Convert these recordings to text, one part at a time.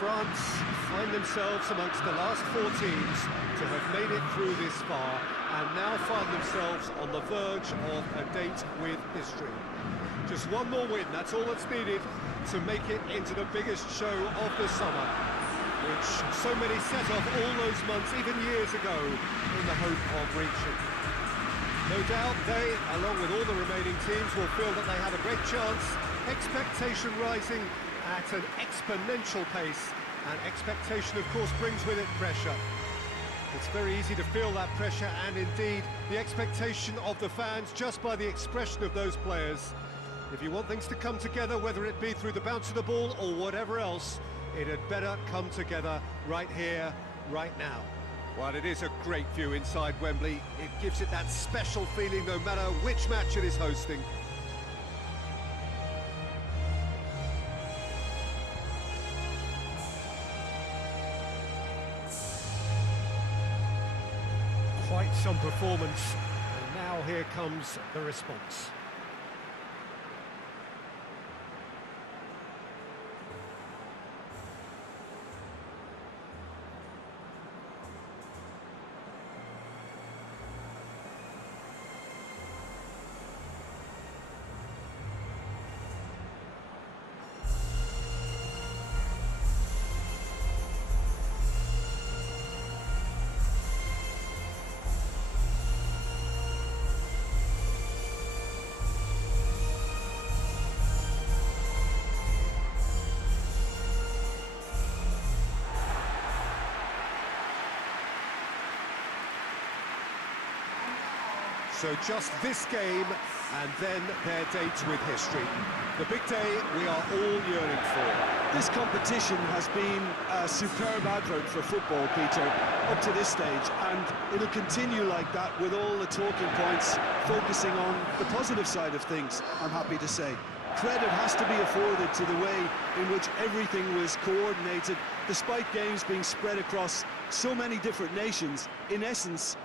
France find themselves amongst the last four teams to have made it through this far and now find themselves on the verge of a date with history. Just one more win, that's all that's needed to make it into the biggest show of the summer, which so many set off all those months, even years ago, in the hope of reaching. No doubt they, along with all the remaining teams, will feel that they have a great chance, expectation rising at an exponential pace, and expectation, of course, brings with it pressure. It's very easy to feel that pressure, and indeed, the expectation of the fans, just by the expression of those players. If you want things to come together, whether it be through the bounce of the ball or whatever else, it had better come together right here, right now. While it is a great view inside Wembley, it gives it that special feeling no matter which match it is hosting. Quite some performance, and now here comes the response. So just this game, and then their date with history. The big day we are all yearning for. This competition has been a superb advert for football, Peter, up to this stage, and it'll continue like that with all the talking points focusing on the positive side of things, I'm happy to say. Credit has to be afforded to the way in which everything was coordinated, despite games being spread across so many different nations. In essence,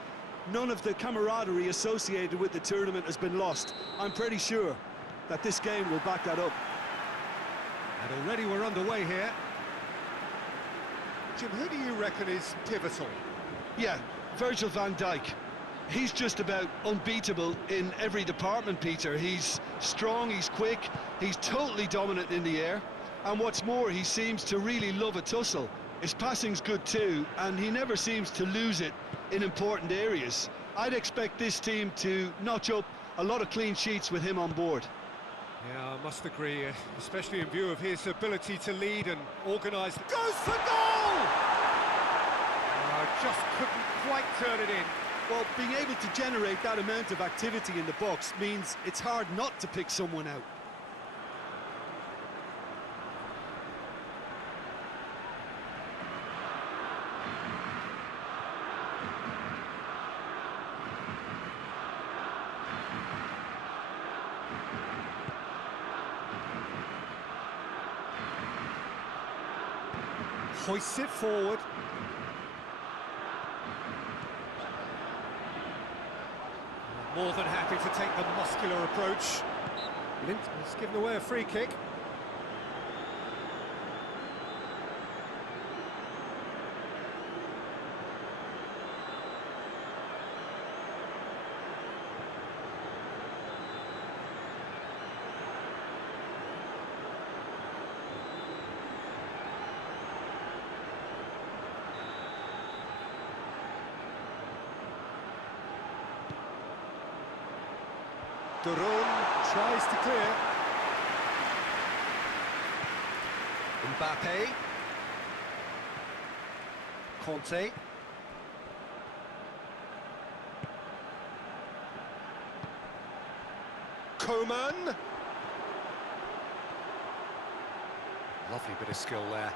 none of the camaraderie associated with the tournament has been lost. I'm pretty sure that this game will back that up. And already we're underway here. Jim, who do you reckon is pivotal? Yeah, Virgil van Dijk. He's just about unbeatable in every department, Peter. He's strong, he's quick, he's totally dominant in the air. And what's more, he seems to really love a tussle. His passing's good too, and he never seems to lose it in important areas. I'd expect this team to notch up a lot of clean sheets with him on board. Yeah, I must agree, especially in view of his ability to lead and organise. Goes for goal! Just couldn't quite turn it in. Well, being able to generate that amount of activity in the box means it's hard not to pick someone out. Hoists it forward. More than happy to take the muscular approach. He's given away a free kick. Duron tries to clear. Mbappe. Conte. Coman. Lovely bit of skill there.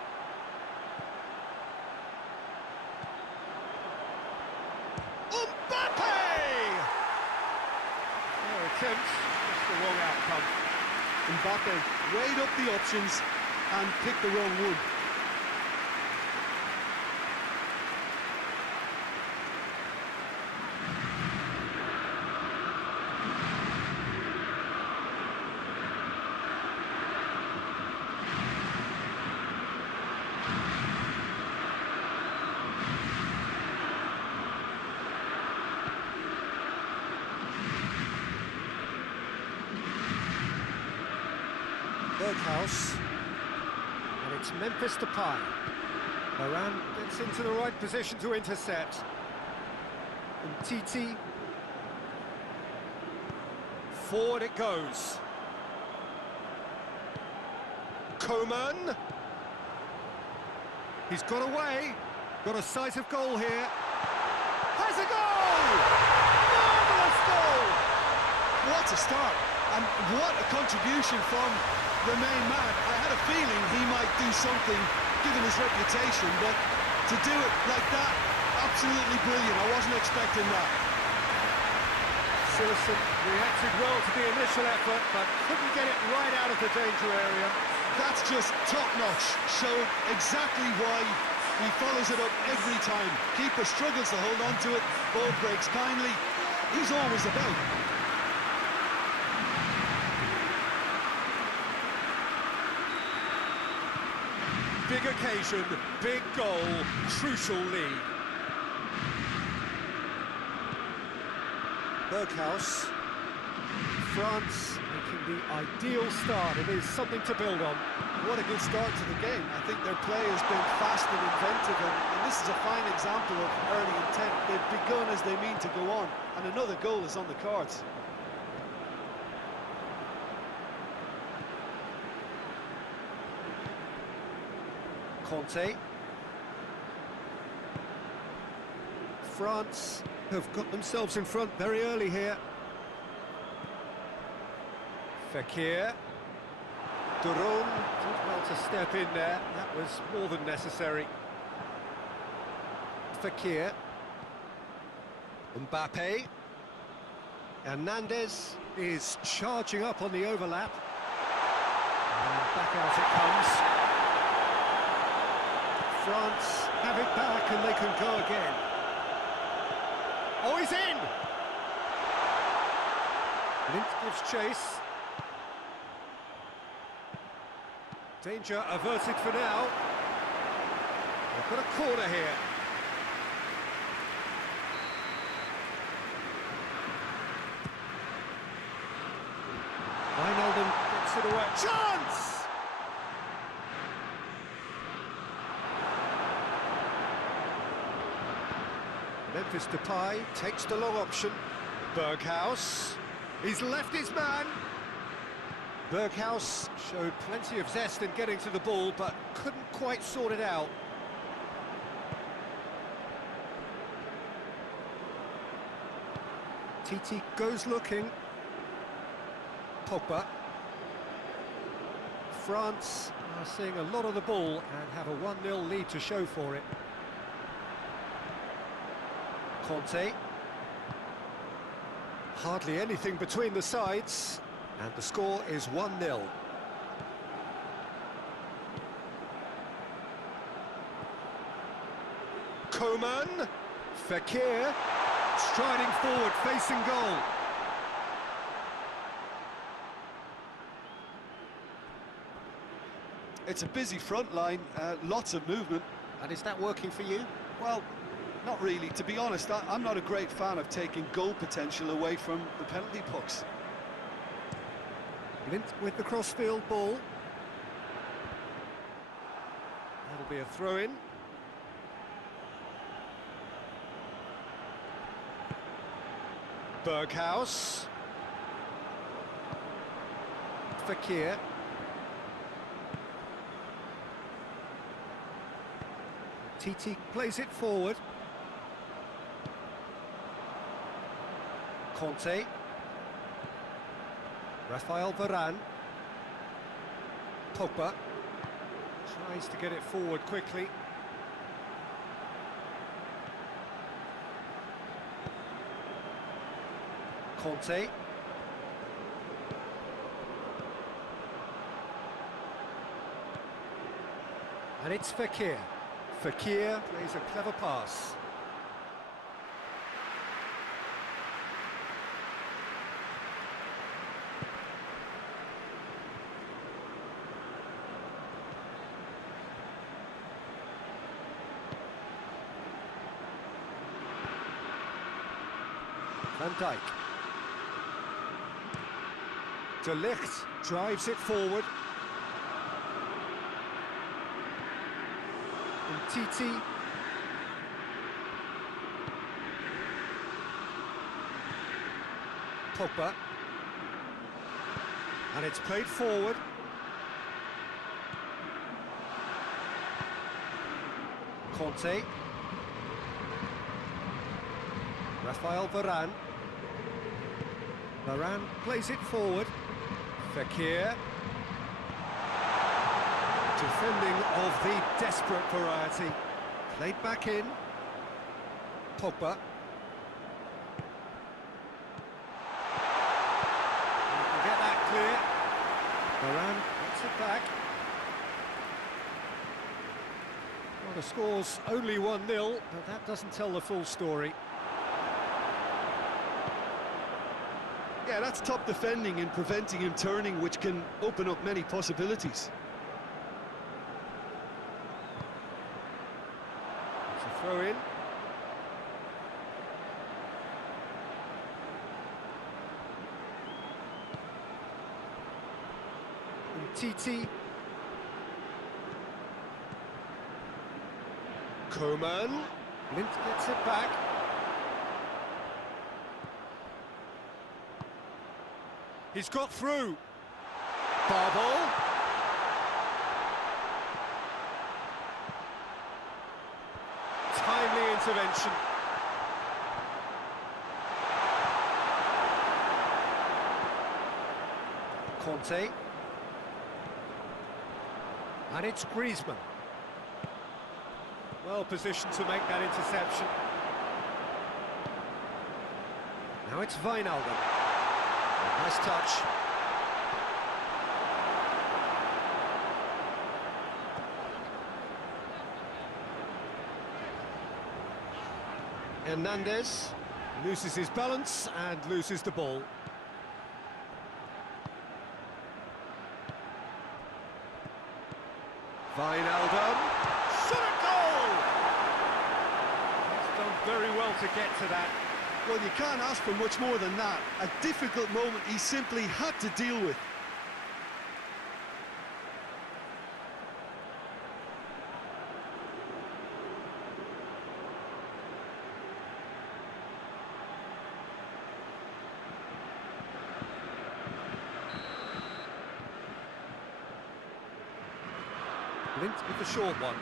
Attempts, just the wrong outcome. Mbappe weighed up the options and picked the wrong one. Berghaus. And it's Memphis Depay. Moran gets into the right position to intercept. And Titi. Forward it goes. Coman. He's got away. Got a sight of goal here. Has a goal! Marvellous goal! What a start, and what a contribution from the main man. I had a feeling he might do something, given his reputation, but to do it like that, absolutely brilliant. I wasn't expecting that. Sillerson reacted well to the initial effort, but couldn't get it right out of the danger area. That's just top-notch. Showed exactly why he follows it up every time. Keeper struggles to hold on to it, ball breaks kindly. He's always about. Big occasion, big goal, crucial lead. Berghaus. France making the ideal start. It is something to build on. What a good start to the game. I think their play has been fast and inventive, and this is a fine example of early intent. They've begun as they mean to go on, and another goal is on the cards. Conte. France have got themselves in front very early here. Fekir. Duron did well to step in there. That was more than necessary. Fekir. Mbappe. Hernandez is charging up on the overlap. And back out it comes. France have it back and they can go again. Oh, he's in! Lint gives chase. Danger averted for now. They've got a corner here. Wijnaldum gets it away. Chance! Memphis Depay takes the long option. Berghaus. He's left his man. Berghaus showed plenty of zest in getting to the ball, but couldn't quite sort it out. Titi goes looking. Pogba. France are seeing a lot of the ball and have a 1-0 lead to show for it. Conte. Hardly anything between the sides, and the score is 1-0. Coman. Fekir. Striding forward, facing goal. It's a busy front line, lots of movement. And is that working for you? Well, not really. To be honest, I'm not a great fan of taking goal potential away from the penalty box. Lint with the crossfield ball. That'll be a throw-in. Berghaus. Fekir. Titi plays it forward. Conte. Rafael Varane. Pogba. Tries to get it forward quickly. Conte. And it's Fekir. Fekir plays a clever pass. Van Dijk. De Ligt drives it forward. Titi. Pogba. And it's played forward. Conte. Rafael Varane. Varane plays it forward. Fekir. Defending of the desperate variety. Played back in. Pogba. You can get that clear. Varane gets it back. Well, the score's only 1-0, but that doesn't tell the full story. Yeah, that's top defending and preventing him turning, which can open up many possibilities. It's a throw-in. Titi. Koeman. Lint gets it back. He's got through. Barbel. Timely intervention. Conte. And it's Griezmann. Well positioned to make that interception. Now it's Wijnaldum. Nice touch. Hernandez loses his balance and loses the ball. Wijnaldum. Shot at goal! He's done very well to get to that. Well, you can't ask for much more than that. A difficult moment he simply had to deal with. Lint with the short one.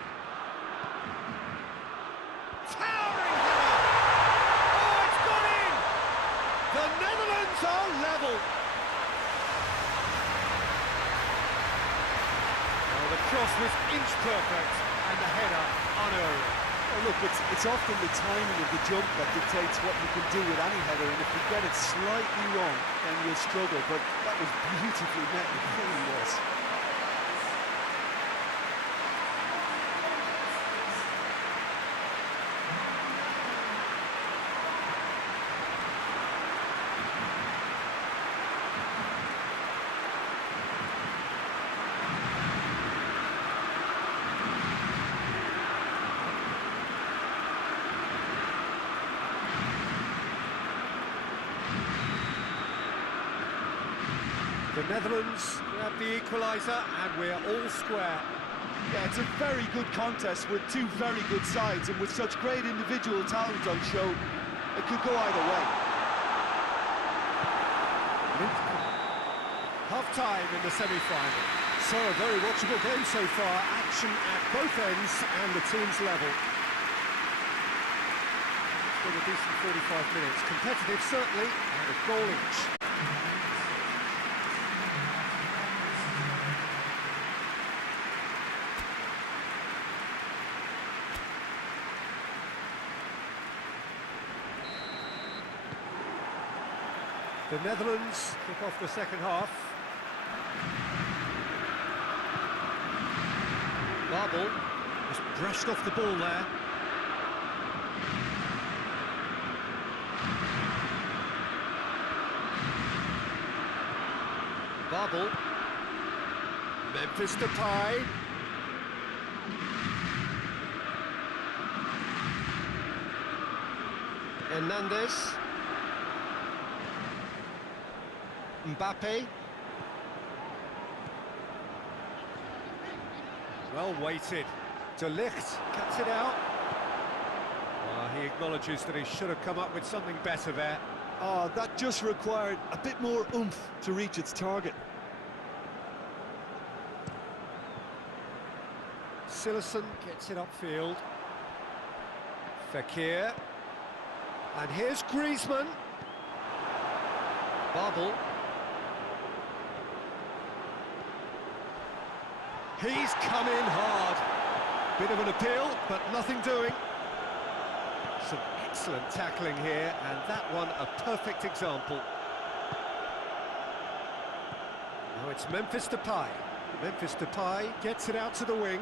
The Netherlands are level. Well, the cross was inch perfect and the header unerring. Oh, look, it's often the timing of the jump that dictates what you can do with any header, and if you get it slightly wrong, then you'll struggle, but that was beautifully met, it really was. The Netherlands grab the equaliser and we're all square. Yeah, it's a very good contest with two very good sides, and with such great individual talent on show, it could go either way. Half-time in the semi-final. So a very watchable game so far. Action at both ends and the teams level. It's been a decent 45 minutes. Competitive certainly, and a goal each. The Netherlands kick off the second half. Barbel just brushed off the ball there. Barbel. Memphis Depay. Hernandez. Mbappe. Well weighted. De Ligt cuts it out. He acknowledges that he should have come up with something better there. Oh, that just required a bit more oomph to reach its target. Silerson gets it upfield. Fekir. And here's Griezmann. Babel. He's come in hard. Bit of an appeal, but nothing doing. Some excellent tackling here, and that one a perfect example. Now it's Memphis Depay. Memphis Depay gets it out to the wing.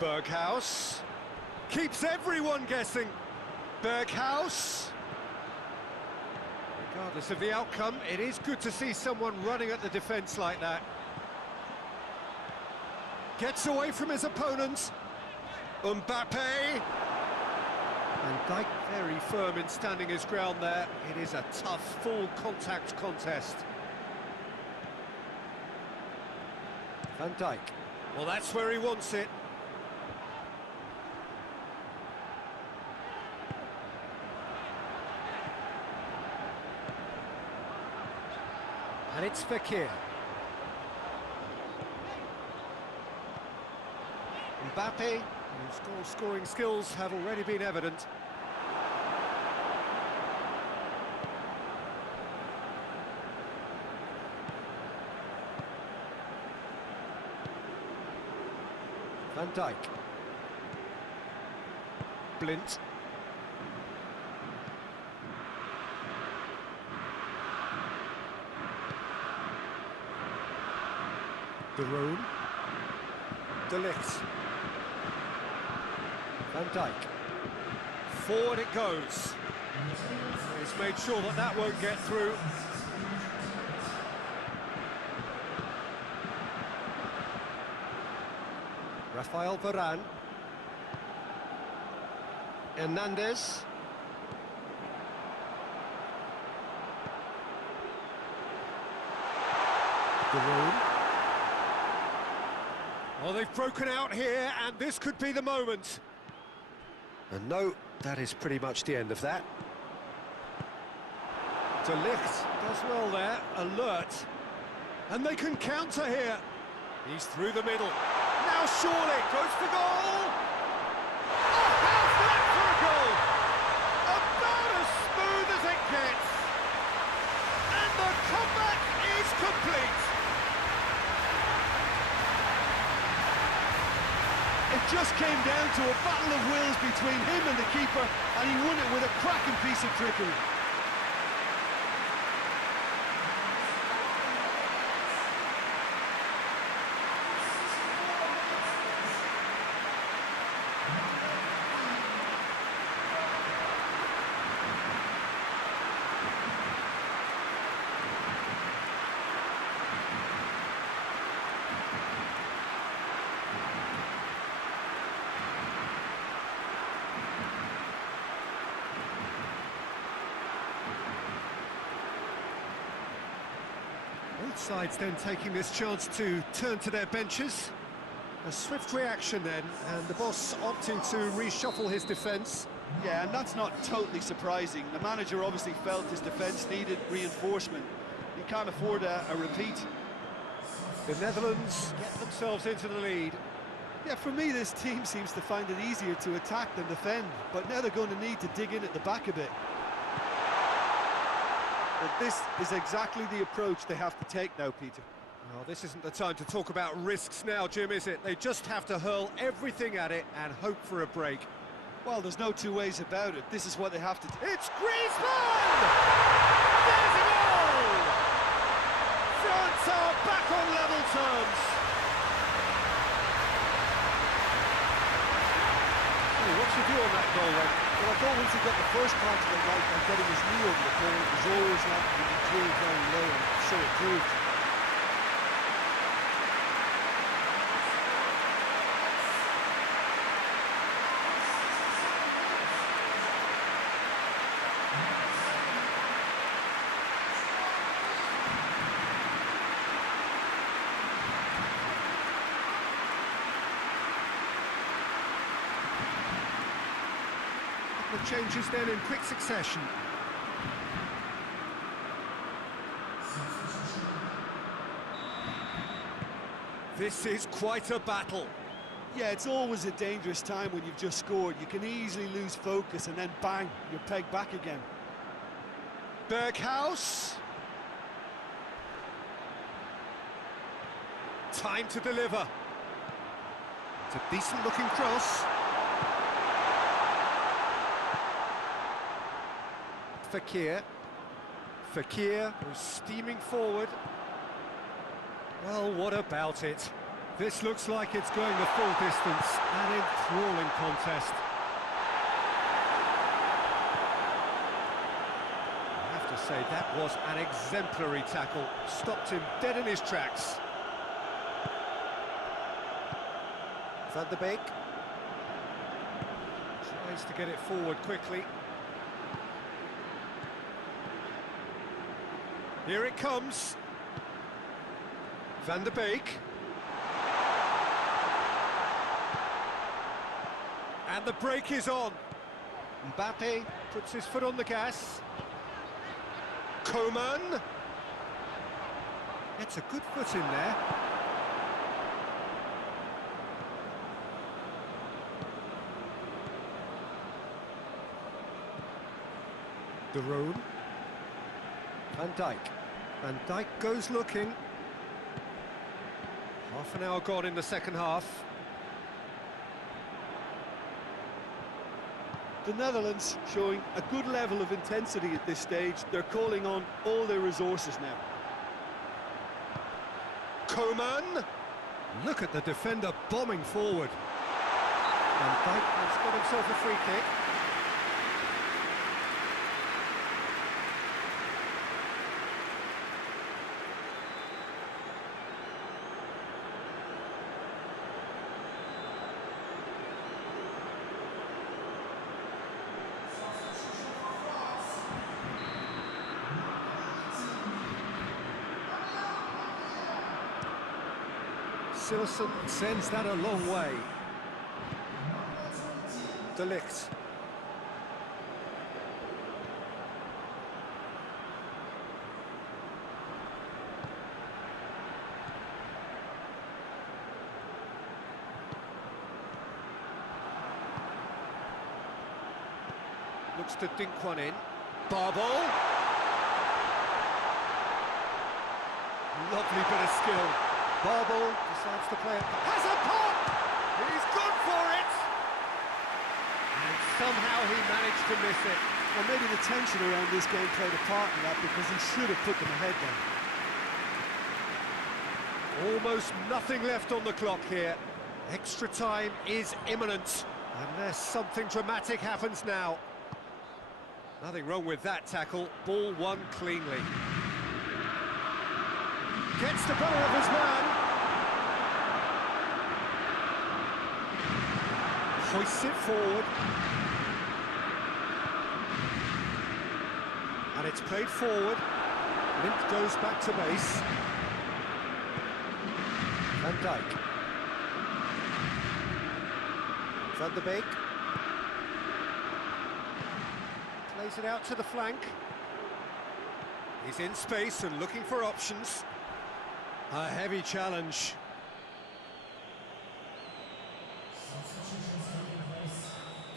Berghaus keeps everyone guessing. Berghaus. Regardless of the outcome, it is good to see someone running at the defence like that. Gets away from his opponents. Mbappe. And Dijk very firm in standing his ground there. It is a tough, full contact contest. Van Dijk. Well, that's where he wants it. And it's Fekir. Mbappe, whose goal-scoring skills have already been evident. Van Dijk. Blint. De Roon. De Ligt. Van Dijk. Forward it goes. He's made sure that that won't get through. Rafael Varane. Hernandez. De Roon. Well, they've broken out here, and this could be the moment. And no, that is pretty much the end of that. De Ligt does well there, alert. And they can counter here. He's through the middle. Now surely, goes for goal! Oh, how's that for a goal? About as smooth as it gets. And the comeback is complete. It just came down to a battle of wills between him and the keeper, and he won it with a cracking piece of trickery. Both sides then taking this chance to turn to their benches. A swift reaction then, and the boss opting to reshuffle his defence. Yeah, and that's not totally surprising. The manager obviously felt his defence needed reinforcement. He can't afford a repeat. The Netherlands get themselves into the lead. Yeah, for me, this team seems to find it easier to attack than defend, but now they're going to need to dig in at the back a bit. But this is exactly the approach they have to take now, Peter. Well, this isn't the time to talk about risks now, Jim, is it? They just have to hurl everything at it and hope for a break. Well, there's no two ways about it. This is what they have to do. It's Griezmann! There's a goal! France are back on level terms. Hey, what's your view on that goal then? Well, I thought once he got the first contact right and getting his knee over the pole, it was always likely to be drilled very low, and so it proved. couple of changes then in quick succession. This is quite a battle. Yeah, it's always a dangerous time when you've just scored. You can easily lose focus and then bang, you're pegged back again. Berghaus. Time to deliver. It's a decent looking cross. Fekir was steaming forward. Well, what about it? This looks like it's going the full distance. An enthralling contest. I have to say, that was an exemplary tackle. Stopped him dead in his tracks. Van der Beek tries to get it forward quickly. Here it comes. Van der Beek. And the brake is on. Mbappe puts his foot on the gas. Coman. Gets a good foot in there. De Roon. Van Dijk. Van Dijk goes looking. Half an hour gone in the second half. The Netherlands showing a good level of intensity at this stage. They're calling on all their resources now. Coman! Look at the defender bombing forward. Van Dijk has got himself a free kick. Silson sends that a long way. De Ligt. Looks to dink one in. Barbol. Lovely bit of skill. Barbol decides to play it. Has a pop! He's good for it! And somehow he managed to miss it. Well, maybe the tension around this game played a part in that, because he should have put them ahead then. Almost nothing left on the clock here. Extra time is imminent, unless something dramatic happens now. Nothing wrong with that tackle. Ball won cleanly. Gets the better of his man. Hoists it forward. And it's played forward. Limp goes back to base. Van Dijk. Van der Beek. Plays it out to the flank. He's in space and looking for options. A heavy challenge.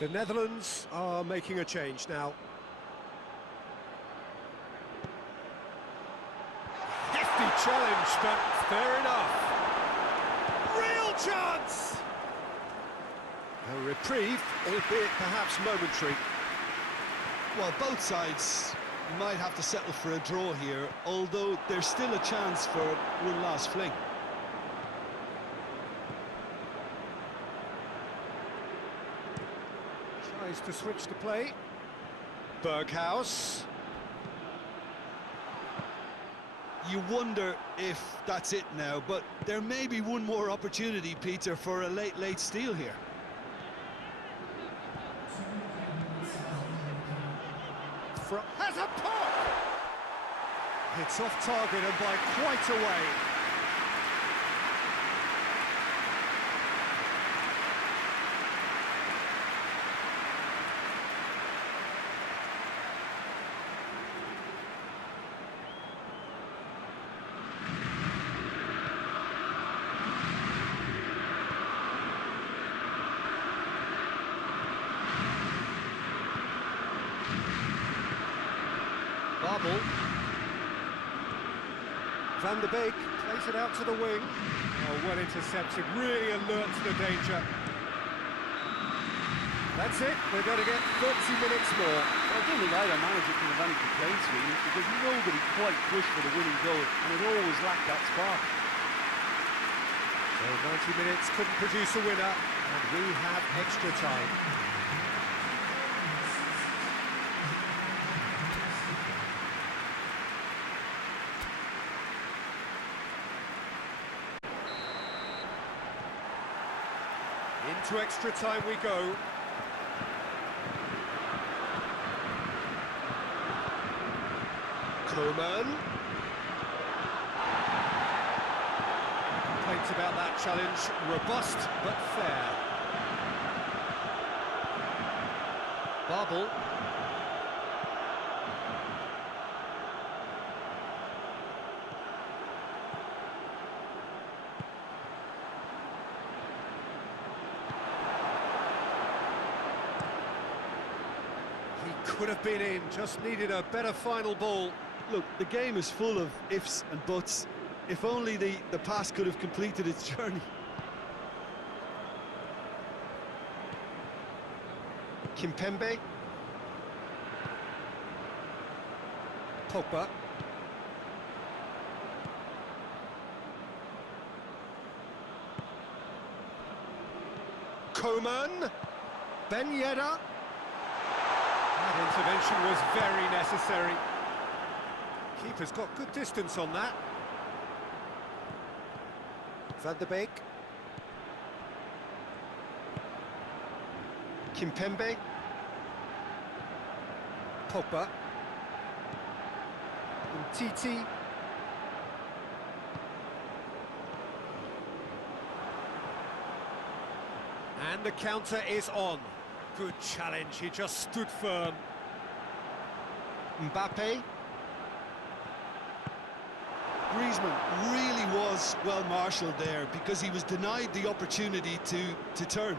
The Netherlands are making a change now. Hefty challenge, but fair enough. Real chance! A reprieve, albeit perhaps momentary. Well, both sides might have to settle for a draw here, although there's still a chance for one last fling. Tries to switch the play. Berghaus. You wonder if that's it now, but there may be one more opportunity, Peter, for a late steal here. Has a pop! It's off target and by quite a way. Babel. Van de Beek plays it out to the wing. Oh, well intercepted, really alert to the danger. That's it, they're going to get 30 minutes more. I don't think either manager can have any complaints really, because nobody quite pushed for the winning goal, and it always lacked that spark. So 90 minutes couldn't produce a winner, and we have extra time. Into extra time we go. Koeman. Complaints about that challenge, robust but fair. Babel. He could have been in, just needed a better final ball. Look, the game is full of ifs and buts. If only the pass could have completed its journey. Kimpembe. Pogba. Koeman. Ben Yedder. That intervention was very necessary. Keeper's got good distance on that. Van de Beek. Kimpembe. Pogba. Titi. And the counter is on. Good challenge, he just stood firm. Mbappe. Griezmann really was well marshalled there, because he was denied the opportunity to turn.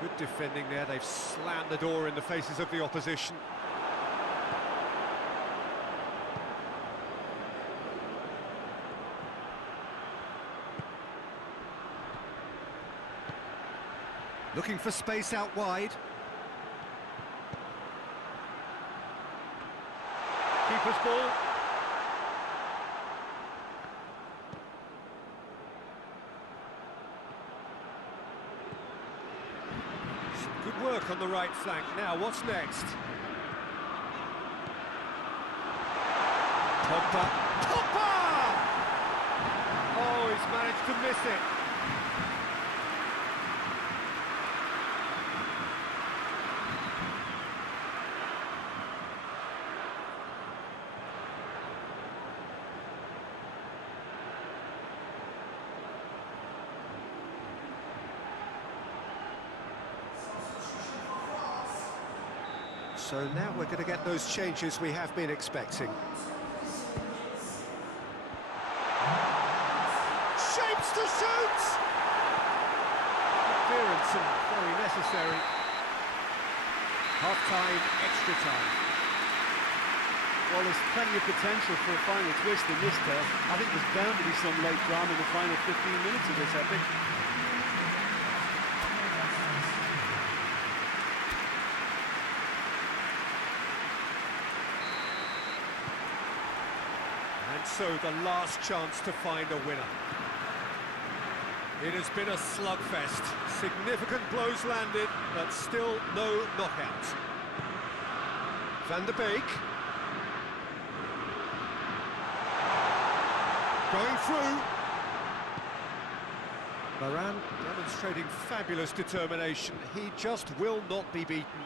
Good defending there, they've slammed the door in the faces of the opposition. Looking for space out wide. Keeper's ball. Some good work on the right flank. Now, what's next? Pogba. Pogba! Oh, he's managed to miss it. So now we're going to get those changes we have been expecting. Shapes to shoot! Clearance and very necessary. Half-time, extra time. Well, there's plenty of potential for a final twist in this tale. I think there's bound to be some late drama in the final 15 minutes of this epic. So the last chance to find a winner. It has been a slugfest. Significant blows landed, but still no knockout. Van de Beek. Going through. Varane demonstrating fabulous determination. He just will not be beaten.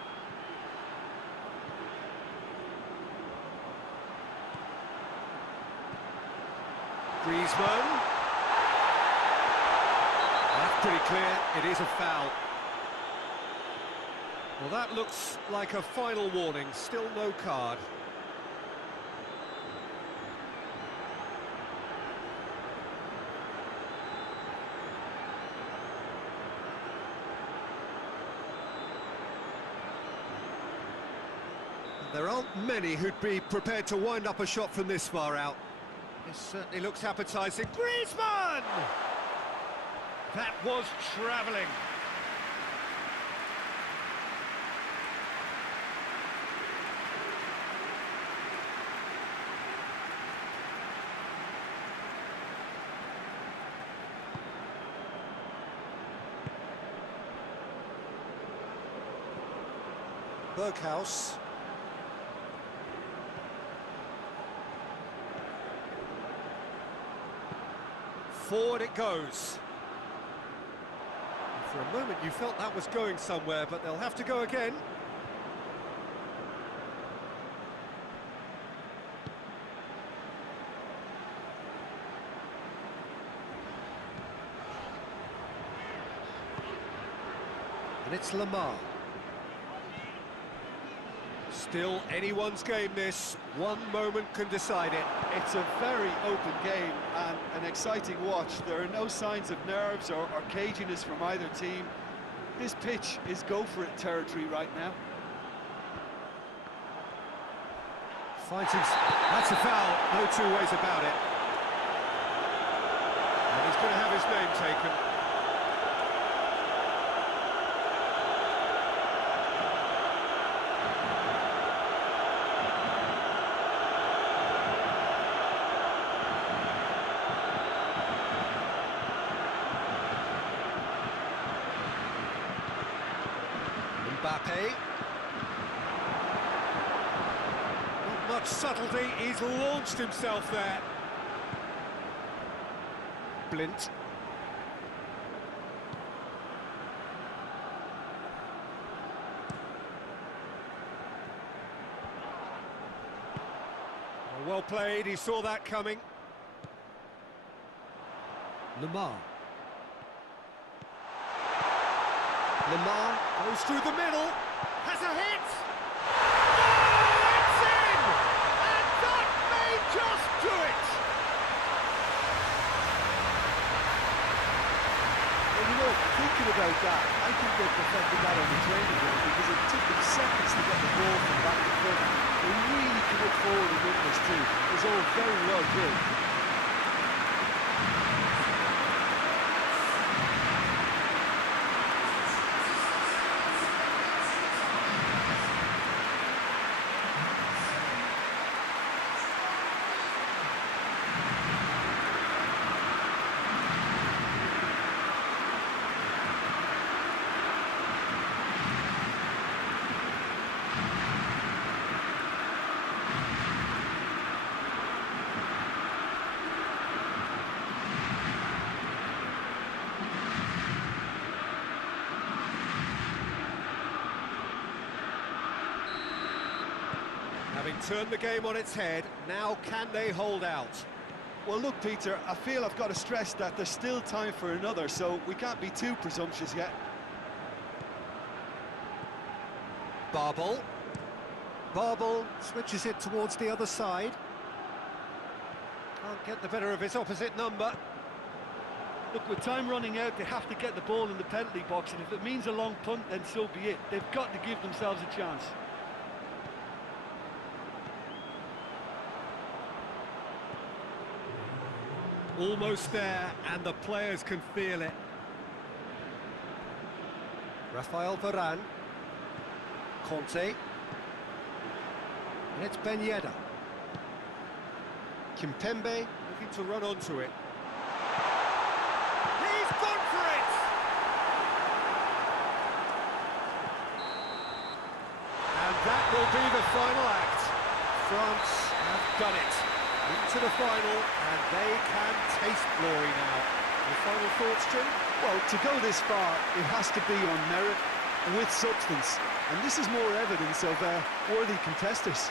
Griezmann. That's pretty clear, it is a foul. Well, that looks like a final warning, still no card. There aren't many who'd be prepared to wind up a shot from this far out. This certainly looks appetising. Griezmann! That was travelling. Berghaus. Forward it goes. For a moment you felt that was going somewhere, but they'll have to go again. And it's Lamar. Still anyone's game this. One moment can decide it. It's a very open game and an exciting watch. There are no signs of nerves or caginess from either team. This pitch is go-for-it territory right now. Finds him. That's a foul, no two ways about it. And he's going to have his name taken. Mbappe. Not much subtlety, he's launched himself there. Blint. Well played, he saw that coming. Lamar. Lamar goes through the middle, has a hit! Oh, it's in! And that may just do it! Well, you know, thinking about that, I think they perfected that on the training ground because it took them seconds to get the ball from back to front. They really can look forward and win this too. It was all very well done. Having turned the game on its head, now can they hold out? Well, look, Peter, I feel I've got to stress that there's still time for another, so we can't be too presumptuous yet. Barbel. Barbel switches it towards the other side. Can't get the better of his opposite number. Look, with time running out, they have to get the ball in the penalty box, and if it means a long punt, then so be it. They've got to give themselves a chance. Almost there, and the players can feel it. Rafael Varane. Conte. And it's Ben Yedder. Kimpembe looking to run onto it. He's gone for it! And that will be the final act. France have done it. Into the final, and they can taste glory now. Your final thoughts, Jim? Well, to go this far, it has to be on merit, with substance, and this is more evidence of worthy contesters.